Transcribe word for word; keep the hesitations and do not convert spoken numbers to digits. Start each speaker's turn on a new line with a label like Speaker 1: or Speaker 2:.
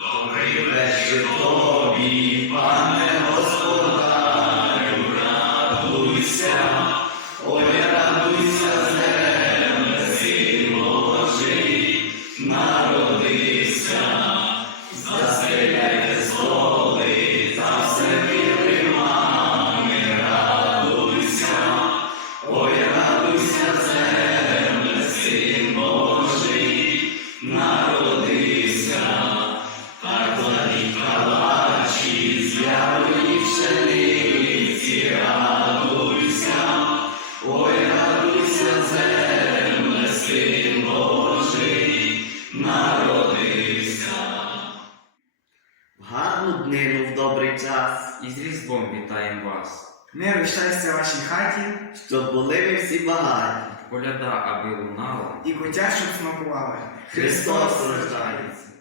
Speaker 1: Добрий вечір тобі, пане господарю, радуйся, ой, радуйся, земле, син Божий, народився, заселяйте столи, та все міри мами, радуйся, ой, радуйся, земле, син Божий, народився. Так кладіть калачі, з ярої пшениці, радуйся, ой, радуйся, земле, син Божий, народився.
Speaker 2: В гарну днину, в добрий час,
Speaker 3: І з Різдвом вітаємо вас.
Speaker 4: Миру і щастя вашій хаті,
Speaker 2: щоб були ви всі багаті.
Speaker 3: Коляда, аби лунала,
Speaker 4: і котя, щоб смакували.
Speaker 2: Христос рождається.